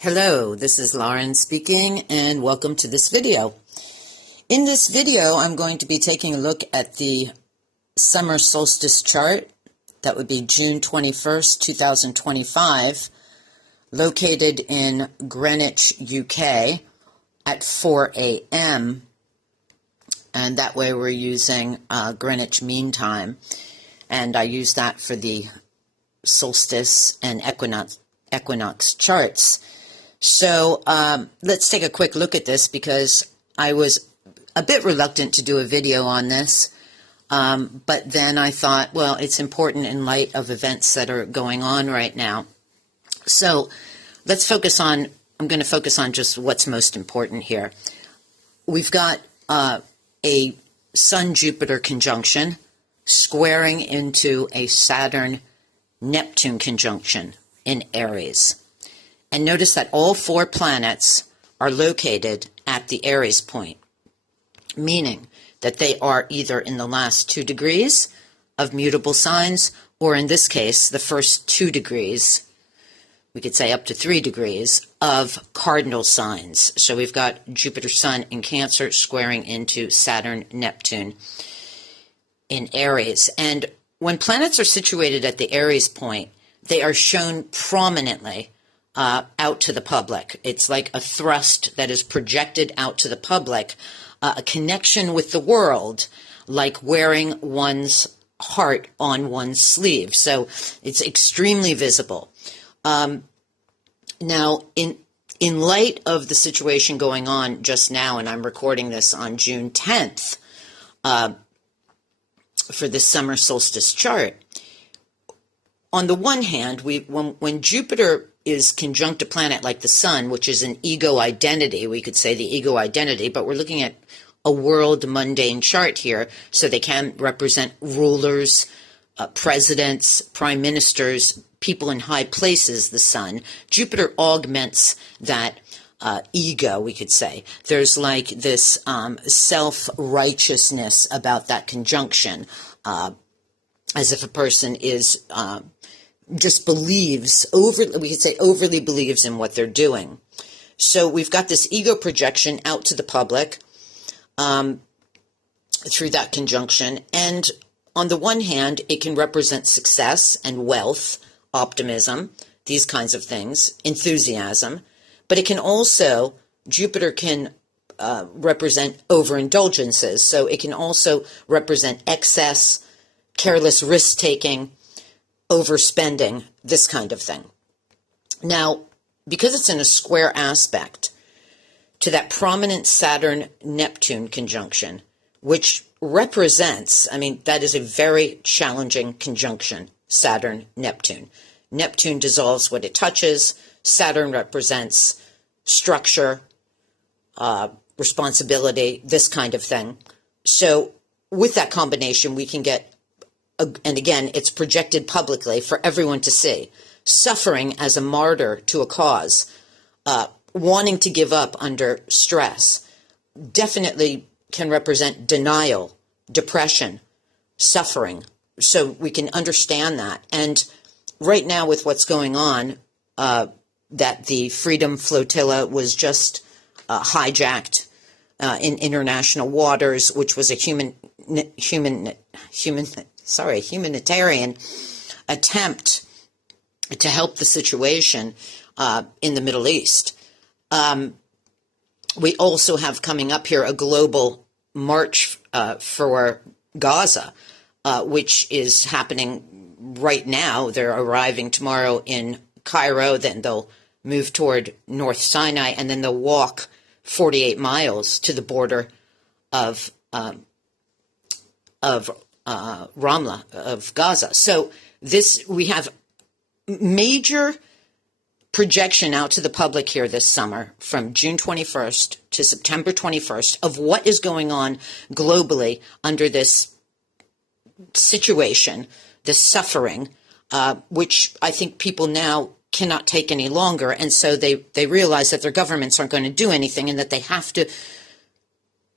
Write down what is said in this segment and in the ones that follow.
Hello, this is Lauren speaking, and welcome to this video. In this video, I'm going to be taking a look at the summer solstice chart. That would be June 21st, 2025, located in Greenwich, UK at 4 a.m. And that way we're using Greenwich Mean Time. And I use that for the solstice and equinox charts. So let's take a quick look at this because I was a bit reluctant to do a video on this, but then I thought, well, it's important in light of events that are going on right now. So let's focus on, I'm going to focus on just what's most important here. We've got a Sun-Jupiter conjunction squaring into a Saturn-Neptune conjunction in Aries. And notice that all four planets are located at the Aries point, meaning that they are either in the last 2 degrees of mutable signs, or in this case, the first 2 degrees, we could say up to 3 degrees, of cardinal signs. So we've got Jupiter Sun in Cancer squaring into Saturn Neptune in Aries. And when planets are situated at the Aries point, they are shown prominently out to the public. It's like a thrust that is projected out to the public, a connection with the world, like wearing one's heart on one's sleeve. So it's extremely visible. Now, in light of the situation going on just now, and I'm recording this on June 10th for the summer solstice chart, on the one hand, when Jupiter is conjunct a planet like the Sun, which is an ego identity, we could say the ego identity, but we're looking at a world mundane chart here, so they can represent rulers, presidents, prime ministers, people in high places, the Sun. Jupiter augments that ego, we could say. There's like this self-righteousness about that conjunction, as if a person is just believes, we could say overly believes in what they're doing. So we've got this ego projection out to the public through that conjunction. And on the one hand, it can represent success and wealth, optimism, these kinds of things, enthusiasm. But it can also, Jupiter can represent overindulgences. So it can also represent excess, careless risk-taking, overspending, this kind of thing. Now, because it's in a square aspect to that prominent Saturn-Neptune conjunction, which represents, I mean, that is a very challenging conjunction, Saturn-Neptune. Neptune dissolves what it touches. Saturn represents structure, responsibility, this kind of thing. So with that combination, we can get, and again, it's projected publicly for everyone to see, suffering as a martyr to a cause, wanting to give up under stress, definitely can represent denial, depression, suffering. So we can understand that. And right now with what's going on, that the Freedom Flotilla was just hijacked in international waters, which was a humanitarian attempt to help the situation in the Middle East. We also have coming up here a global march for Gaza, which is happening right now. They're arriving tomorrow in Cairo, then they'll move toward North Sinai, and then they'll walk 48 miles to the border of Ramla, of Gaza. So we have major projection out to the public here this summer from June 21st to September 21st of what is going on globally under this situation, this suffering, which I think people now cannot take any longer. And so they realize that their governments aren't going to do anything and that they have to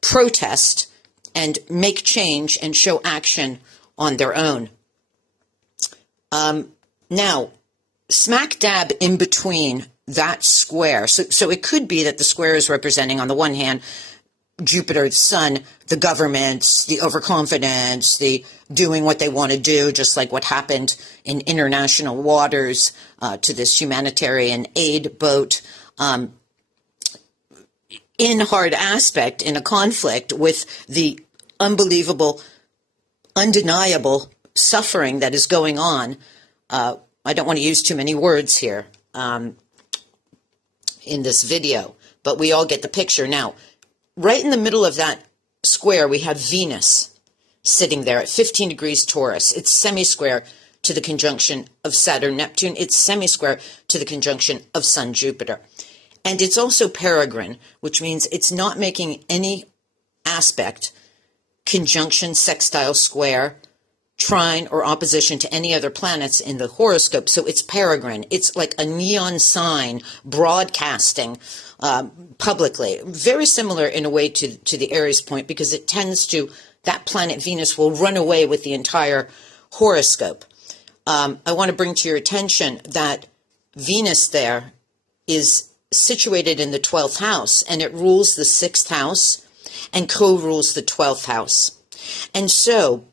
protest and make change and show action on their own. Now, smack dab in between that square. So it could be that the square is representing, on the one hand, Jupiter, the sun, the governments, the overconfidence, the doing what they want to do, just like what happened in international waters to this humanitarian aid boat, in hard aspect, in a conflict with the unbelievable, undeniable suffering that is going on. I don't want to use too many words here in this video, but we all get the picture. Now, right in the middle of that square, we have Venus sitting there at 15 degrees Taurus. It's semi-square to the conjunction of Saturn-Neptune. It's semi-square to the conjunction of Sun-Jupiter. And it's also peregrine, which means it's not making any aspect, conjunction, sextile, square, trine, or opposition to any other planets in the horoscope. So it's peregrine. It's like a neon sign broadcasting publicly. Very similar in a way to the Aries point, because it tends to, that planet Venus will run away with the entire horoscope. I want to bring to your attention that Venus there is situated in the 12th house, and it rules the 6th house and co-rules the 12th house. And so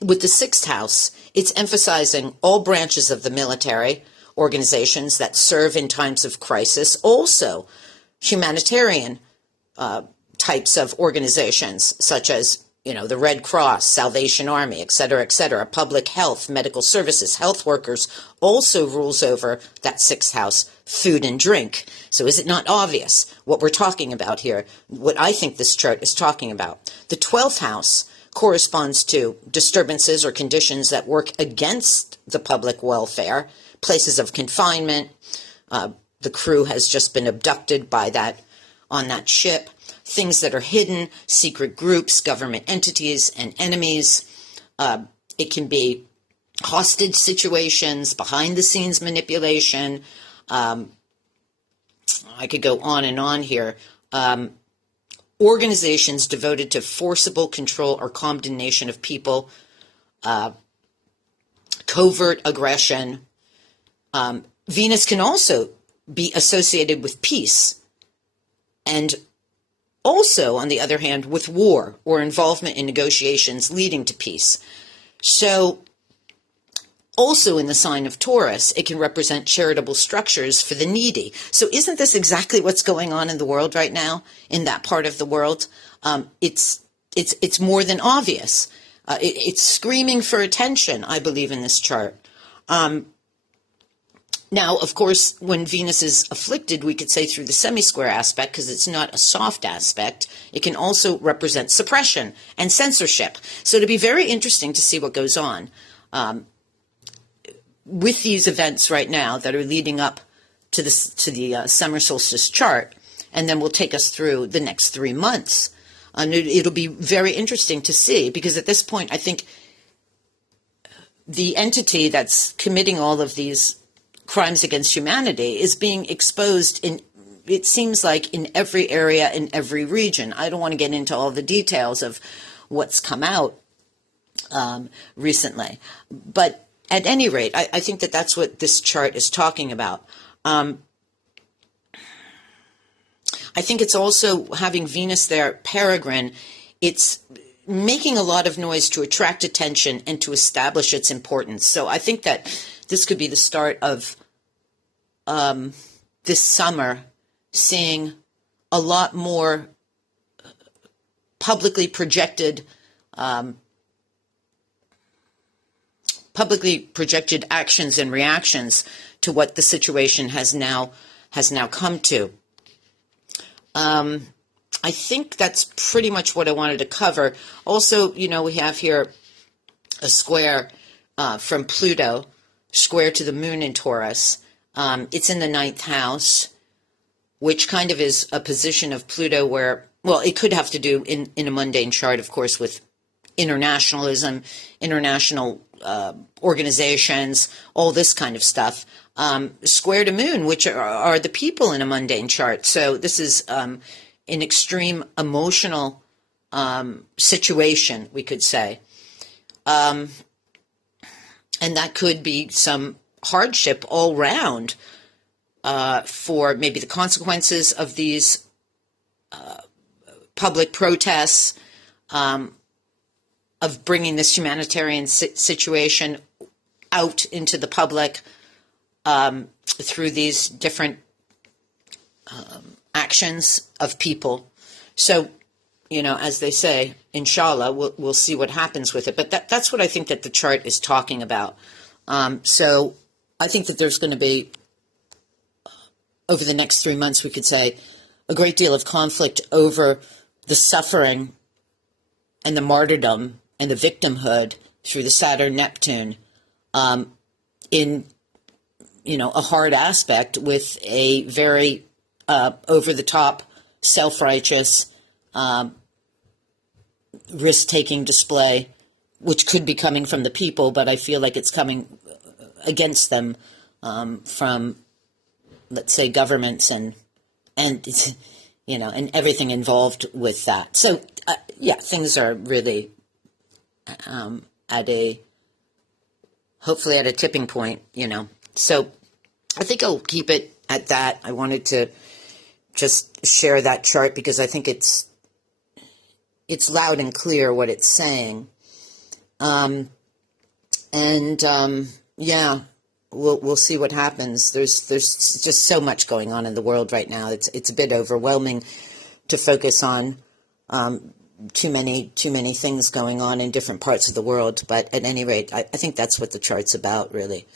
with the 6th house, it's emphasizing all branches of the military organizations that serve in times of crisis, also humanitarian types of organizations, such as, the Red Cross, Salvation Army, et cetera, public health, medical services, health workers, also rules over that 6th house, food and drink. So is it not obvious what we're talking about here, what I think this chart is talking about? The 12th house corresponds to disturbances or conditions that work against the public welfare, places of confinement. The crew has just been abducted on that ship. Things that are hidden, secret groups, government entities, and enemies. It can be hostage situations, behind-the-scenes manipulation. I could go on and on here. Organizations devoted to forcible control or condemnation of people, covert aggression. Venus can also be associated with peace, and also, on the other hand, with war or involvement in negotiations leading to peace. So, also in the sign of Taurus, it can represent charitable structures for the needy. So isn't this exactly what's going on in the world right now, in that part of the world? It's more than obvious. It's screaming for attention, I believe, in this chart. Now, of course, when Venus is afflicted, we could say through the semi-square aspect, because it's not a soft aspect, it can also represent suppression and censorship. So it'll be very interesting to see what goes on with these events right now that are leading up to the summer solstice chart, and then will take us through the next 3 months. It'll be very interesting to see, because at this point, I think the entity that's committing all of these crimes against humanity is being exposed it seems like, in every area, in every region. I don't want to get into all the details of what's come out recently. But at any rate, I think that that's what this chart is talking about. I think it's also having Venus there, peregrine. It's making a lot of noise to attract attention and to establish its importance. So I think that this could be the start of this summer seeing a lot more publicly projected actions and reactions to what the situation has now come to. I think that's pretty much what I wanted to cover. Also, we have here a square from Pluto, square to the moon in Taurus. It's in the 9th house, which kind of is a position of Pluto where, well, it could have to do in a mundane chart, of course, with internationalism, international organizations, all this kind of stuff. Square to moon, which are the people in a mundane chart. So this is an extreme emotional situation, we could say. And that could be some hardship all round for maybe the consequences of these public protests, of bringing this humanitarian situation out into the public through these different actions of people. So, you know, as they say, inshallah, we'll see what happens with it. But that's what I think that the chart is talking about. So I think that there's going to be, over the next 3 months, we could say, a great deal of conflict over the suffering and the martyrdom and the victimhood through the Saturn-Neptune in, you know, a hard aspect with a very over-the-top, self-righteous, risk-taking display, which could be coming from the people, but I feel like it's coming against them from, let's say, governments and you know, and everything involved with that. So, yeah, things are really hopefully at a tipping point, you know. So I think I'll keep it at that. I wanted to just share that chart because I think it's loud and clear what it's saying. Yeah, we'll see what happens. There's just so much going on in the world right now. It's a bit overwhelming to focus on too many things going on in different parts of the world. But at any rate, I think that's what the chart's about, really,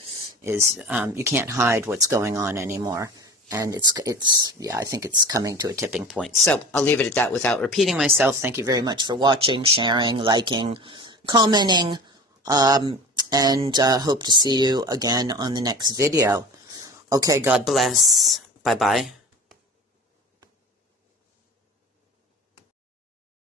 is you can't hide what's going on anymore. And I think it's coming to a tipping point. So I'll leave it at that without repeating myself. Thank you very much for watching, sharing, liking, commenting, and hope to see you again on the next video. Okay, God bless. Bye-bye.